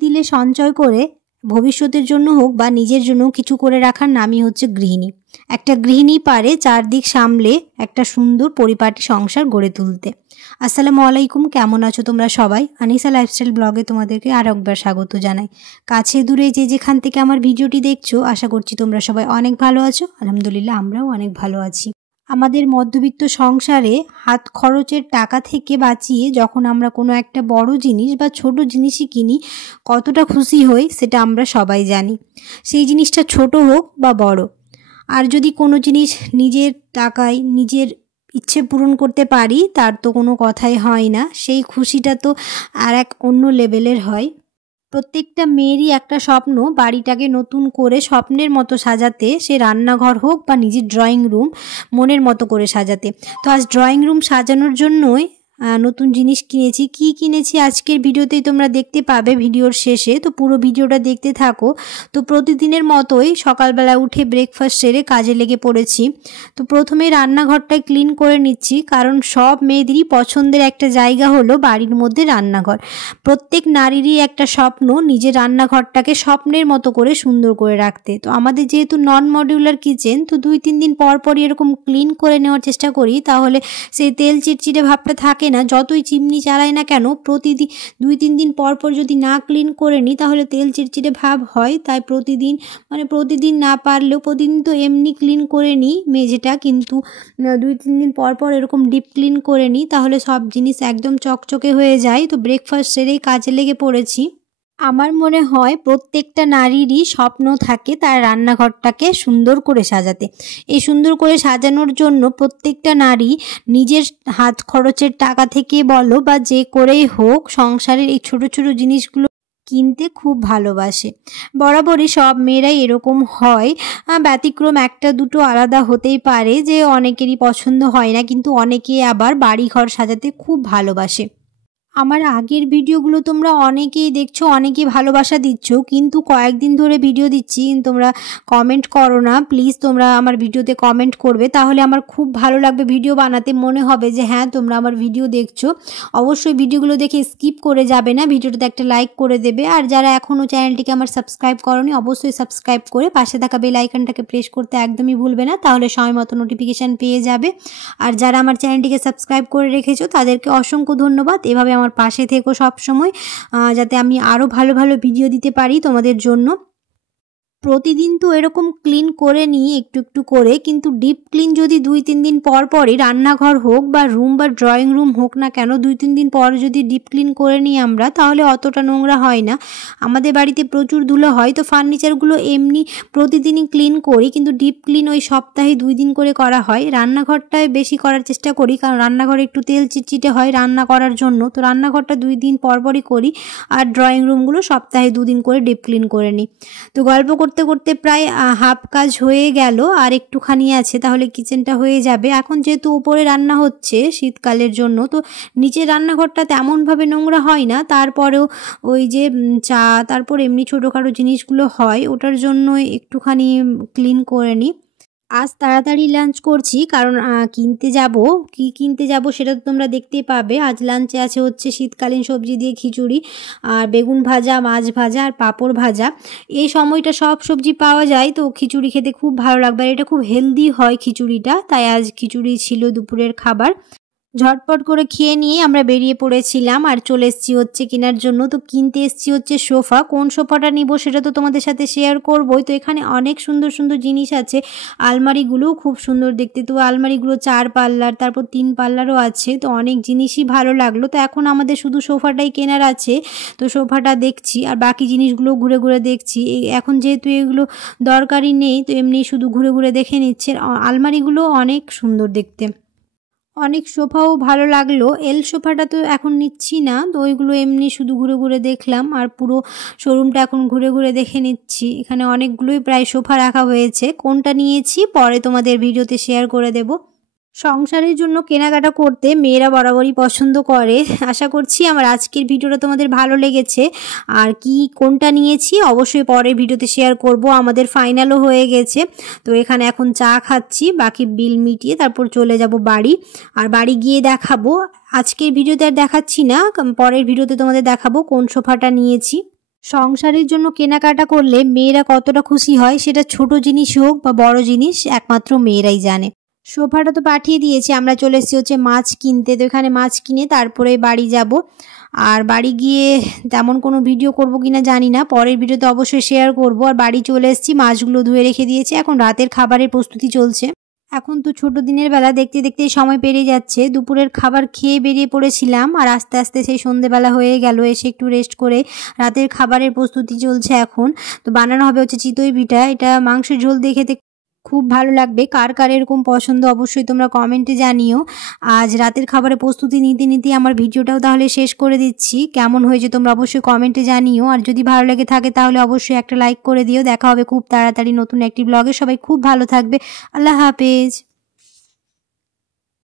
তিলে সঞ্চয় করে ভবিষ্যতের জন্য হোক বা নিজের জন্য কিছু করে রাখার নামই হচ্ছে গৃহিণী। একটা গৃহিণী পারে চারদিক সামলে একটা সুন্দর পরিপাটি সংসার গড়ে তুলতে। আসসালামু আলাইকুম, কেমন আছো তোমরা সবাই? আনিসা লাইফস্টাইল ব্লগে তোমাদেরকে আর একবার স্বাগত জানাই। কাছে দূরে যে যেখান থেকে আমার ভিডিওটি দেখছো, আশা করছি তোমরা সবাই অনেক ভালো আছো। আলহামদুলিল্লাহ, আমরাও অনেক ভালো আছি। আমাদের মধ্যবিত্ত সংসারে হাত খরচের টাকা থেকে বাঁচিয়ে যখন আমরা কোনো একটা বড় জিনিস বা ছোট জিনিসই কিনি, কতটা খুশি হই সেটা আমরা সবাই জানি। সেই জিনিসটা ছোট হোক বা বড়। আর যদি কোনো জিনিস নিজের টাকায় নিজের ইচ্ছে পূরণ করতে পারি, তার তো কোনো কথাই হয় না। সেই খুশিটা তো আর এক অন্য লেভেলের হয়। প্রত্যেকটা মেয়েরই একটা স্বপ্ন, বাড়িটাকে নতুন করে স্বপ্নের মতো সাজাতে। সে রান্নাঘর হোক বা নিজের ড্রয়িং রুম মনের মতো করে সাজাতে। তো আজ ড্রয়িং রুম সাজানোর জন্যই নতুন জিনিস কিনেছি। কি কিনেছি আজকের ভিডিওতেই তোমরা দেখতে পাবে ভিডিওর শেষে, তো পুরো ভিডিওটা দেখতে থাকো। তো প্রতিদিনের মতোই সকালবেলা উঠে ব্রেকফাস্ট সেরে কাজে লেগে পড়েছি। তো প্রথমেই রান্নাঘরটাই ক্লিন করে নিচ্ছি, কারণ সব মেয়েদেরই পছন্দের একটা জায়গা হলো বাড়ির মধ্যে রান্নাঘর। প্রত্যেক নারীরই একটা স্বপ্ন নিজের রান্নাঘরটাকে স্বপ্নের মতো করে সুন্দর করে রাখতে। তো আমাদের যেহেতু নন মডিউলার কিচেন, তো 2-3 দিন পর পরই এরকম ক্লিন করে নেওয়ার চেষ্টা করি, তাহলে সেই তেল চিটচিটে ভাবটা থাকে না। যতই চিমনি চালাই না কেন, প্রতিদিন 2-3 দিন পর পর যদি না ক্লিন করে নিই, তাহলে তেল চিটচিটে ভাব হয়। তাই প্রতিদিন না পারলেও প্রতিদিন তো এমনি ক্লিন করে নিই মেঝেটা, কিন্তু 2-3 দিন পর পর এরকম ডিপ ক্লিন করে নিই, তাহলে সব জিনিস একদম চকচকে হয়ে যায়। তো ব্রেকফাস্ট সেরেই কাজে লেগে পড়েছি। আমার মনে হয় প্রত্যেকটা নারীরই স্বপ্ন থাকে তার রান্নাঘরটাকে সুন্দর করে সাজাতে। এই সুন্দর করে সাজানোর জন্য প্রত্যেকটা নারী নিজের হাত খরচের টাকা থেকে বলো বা যে করেই হোক, সংসারের এই ছোট ছোট জিনিসগুলো কিনতে খুব ভালোবাসে। বরাবরই সব মেয়েরাই এরকম হয়, ব্যতিক্রম একটা দুটো আলাদা হতেই পারে, যে অনেকেরই পছন্দ হয় না, কিন্তু অনেকে আবার বাড়িঘর সাজাতে খুব ভালোবাসে। আমার আগের ভিডিওগুলো তোমরা অনেকেই দেখছো, অনেকেই ভালোবাসা দিচ্ছ, কিন্তু কয়েকদিন ধরে ভিডিও দিচ্ছি তোমরা কমেন্ট করো না। প্লিজ তোমরা আমার ভিডিওতে কমেন্ট করবে, তাহলে আমার খুব ভালো লাগবে ভিডিও বানাতে। মনে হবে যে হ্যাঁ, তোমরা আমার ভিডিও দেখছো। অবশ্যই ভিডিওগুলো দেখে স্কিপ করে যাবে না, ভিডিওটাতে একটা লাইক করে দেবে। আর যারা এখনও চ্যানেলটিকে আমার সাবস্ক্রাইব করোনি, অবশ্যই সাবস্ক্রাইব করে পাশে থাকা বেল আইকনটাকে প্রেস করতে একদমই ভুলবে না, তাহলে সময় মতো নোটিফিকেশান পেয়ে যাবে। আর যারা আমার চ্যানেলটিকে সাবস্ক্রাইব করে রেখেছো তাদেরকে অসংখ্য ধন্যবাদ। এভাবে আমার পাশে থেকো সব সময়, যাতে আমি আরও ভালো ভালো ভিডিও দিতে পারি তোমাদের জন্য। প্রতিদিন তো এরকম ক্লিন করে নিই একটু একটু করে, কিন্তু ডিপ ক্লিন যদি 2-3 দিন পর পরই রান্নাঘর হোক বা রুম বা ড্রয়িং রুম হোক না কেন, 2-3 দিন পর যদি ডিপ ক্লিন করে নিই আমরা, তাহলে অতটা নোংরা হয় না। আমাদের বাড়িতে প্রচুর ধুলো হয়, তো ফার্নিচারগুলো এমনি প্রতিদিনই ক্লিন করি, কিন্তু ডিপ ক্লিন ওই সপ্তাহে 2 দিন করে করা হয়। রান্নাঘরটায় বেশি করার চেষ্টা করি, কারণ রান্নাঘরে একটু তেল চিটচিটে হয় রান্না করার জন্য, তো রান্নাঘরটা 2 দিন পর পরই করি। আর ড্রয়িং রুমগুলো সপ্তাহে 2 দিন করে ডিপ ক্লিন করে নিই। তো গল্প করতে করতে প্রায় হাফ কাজ হয়ে গেল, আর একটুখানি আছে, তাহলে কিচেনটা হয়ে যাবে। এখন যেহেতু উপরে রান্না হচ্ছে শীতকালের জন্য, তো নিচের রান্নাঘরটা তেমনভাবে নোংরা হয় না, তারপরেও ওই যে চা তারপর এমনি ছোটোখাটো জিনিসগুলো হয়, ওটার জন্য একটুখানি ক্লিন করে নিই। আজ তাড়াতাড়ি লাঞ্চ করছি, কারণ কিনতে যাব সেটা তো তোমরা দেখতেই পাবে। আজ লাঞ্চে আছে হচ্ছে শীতকালীন সবজি দিয়ে খিচুড়ি, আর বেগুন ভাজা, মাছ ভাজা আর পাঁপড় ভাজা। এই সময়টা সব সবজি পাওয়া যায়, তো খিচুড়ি খেতে খুব ভালো লাগবে, আর এটা খুব হেলদি হয় খিচুড়িটা। তাই আজ খিচুড়ি ছিল দুপুরের খাবার। ঝটপট করে খেয়ে নিয়ে আমরা বেরিয়ে পড়েছিলাম আর চলে এসেছি হচ্ছে কেনার জন্য। তো কিনতে এসেছি হচ্ছে সোফা। কোন সোফাটা নিব সেটা তো তোমাদের সাথে শেয়ার করবোই। তো এখানে অনেক সুন্দর সুন্দর জিনিস আছে, আলমারিগুলোও খুব সুন্দর দেখতে। তো আলমারিগুলো 4 পাল্লার, তারপর 3 পাল্লারও আছে, তো অনেক জিনিসই ভালো লাগলো। তো এখন আমাদের শুধু সোফাটাই কেনার আছে, তো সোফাটা দেখছি আর বাকি জিনিসগুলো ঘুরে ঘুরে দেখছি। এখন যেহেতু এগুলো দরকারই নেই, তো এমনি শুধু ঘুরে ঘুরে দেখে নিচ্ছে। আলমারিগুলো অনেক সুন্দর দেখতে। অনেক সোফাও ভালো লাগলো। এল সোফাটা তো এখন নিচ্ছি না, তো ওইগুলো এমনি শুধু ঘুরে ঘুরে দেখলাম, আর পুরো শোরুমটা এখন ঘুরে ঘুরে দেখে নিচ্ছি। এখানে অনেকগুলোই প্রায় সোফা রাখা হয়েছে, কোনটা নিয়েছি পরে তোমাদের ভিডিওতে শেয়ার করে দেব। সংসারের জন্য কেনাকাটা করতে মেয়েরা বরাবরই পছন্দ করে। আশা করছি আমার আজকের ভিডিওটা তোমাদের ভালো লেগেছে। আর কোনটা নিয়েছি অবশ্যই পরের ভিডিওতে শেয়ার করব। আমাদের ফাইনালও হয়ে গেছে, তো এখানে এখন চা খাচ্ছি, বাকি বিল মিটিয়ে তারপর চলে যাব বাড়ি। আর বাড়ি গিয়ে দেখাবো, আজকের ভিডিওতে আর দেখাচ্ছি না, পরের ভিডিওতে তোমাদের দেখাবো কোন সোফাটা নিয়েছি। সংসারের জন্য কেনাকাটা করলে মেয়েরা কতটা খুশি হয় সেটা ছোট জিনিস হোক বা বড় জিনিস একমাত্র মেয়েরাই জানে। সোফাটা তো পাঠিয়ে দিয়েছে, আমরা চলে এসেছি হচ্ছে মাছ কিনতে। তো এখানে মাছ কিনে তারপরে বাড়ি যাব। আর বাড়ি গিয়ে তেমন কোনো ভিডিও করব কিনা জানি না, পরের ভিডিওতে অবশ্যই শেয়ার করব। আর বাড়ি চলে এসেছি, মাছগুলো ধুয়ে রেখে দিয়েছি, এখন রাতের খাবারের প্রস্তুতি চলছে। এখন তো ছোট দিনের বেলা, দেখতে দেখতে সময় পেরিয়ে যাচ্ছে। দুপুরের খাবার খেয়ে বেরিয়ে পড়েছিলাম, আর আস্তে আস্তে সেই সন্ধেবেলা হয়ে গেল। এসে একটু রেস্ট করে রাতের খাবারের প্রস্তুতি চলছে এখন। তো বানানো হবে হচ্ছে চিতই পিঠা। এটা মাংসের ঝোল দিয়ে খেতে খুব ভালো লাগবে। কার কার এরকম পছন্দ অবশ্যই তোমরা কমেন্টে জানিও। আজ রাতের খাবারের প্রস্তুতি নিতে নিতে আমার ভিডিওটাও তাহলে শেষ করে দিচ্ছি। কেমন হয়েছে তোমরা অবশ্যই কমেন্টে জানিও। আর যদি ভালো লেগে থাকে তাহলে অবশ্যই একটা লাইক করে দিও। দেখা হবে খুব তাড়াতাড়ি নতুন একটি ব্লগে। সবাই খুব ভালো থাকবে। আল্লাহ হাফেজ।